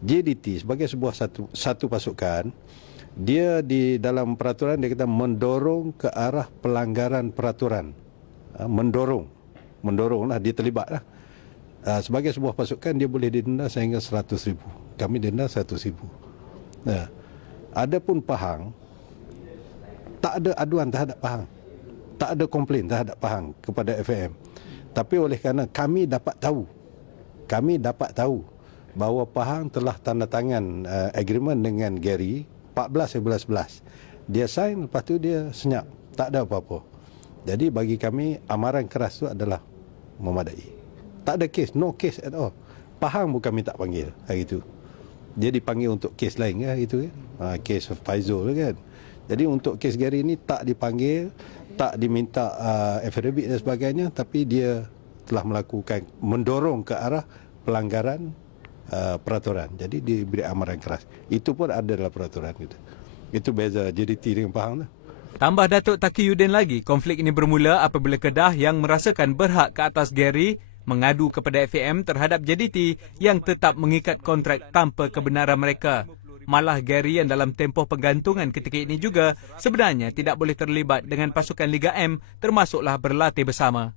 JDT sebagai sebuah satu satu pasukan dia di dalam peraturan dia kata mendorong ke arah pelanggaran peraturan. Ha, mendorong. Mendoronglah dia terlibatlah. Uh, sebagai sebuah pasukan dia boleh didenda sehingga 100 ribu. Kami denda 100 ribu. Nah, adapun Pahang tak ada aduan terhadap Pahang. Tak ada komplain terhadap Pahang kepada FAM. Tapi oleh kerana kami dapat tahu kami dapat tahu bahawa Pahang telah tanda tangan uh, agreement dengan Gary 14 11 Dia sign lepas tu dia senyap. Tak ada apa-apa. Jadi bagi kami amaran keras tu adalah memadai. Tak ada kes, no case at all. Pahang bukan minta panggil hari itu. Dia dipanggil untuk kes lain kan itu kan. Ha, kes Faizul kan. Jadi untuk kes Gary ni tak dipanggil, tak diminta uh, affidavit dan sebagainya tapi dia telah melakukan mendorong ke arah pelanggaran uh, peraturan. Jadi diberi amaran keras. Itu pun ada dalam peraturan itu. Itu beza JDT dengan Pahang tu. Tambah Datuk Takiyuddin lagi, konflik ini bermula apabila Kedah yang merasakan berhak ke atas Gary mengadu kepada FAM terhadap JDT yang tetap mengikat kontrak tanpa kebenaran mereka. Malah Gary yang dalam tempoh penggantungan ketika ini juga sebenarnya tidak boleh terlibat dengan pasukan Liga M termasuklah berlatih bersama.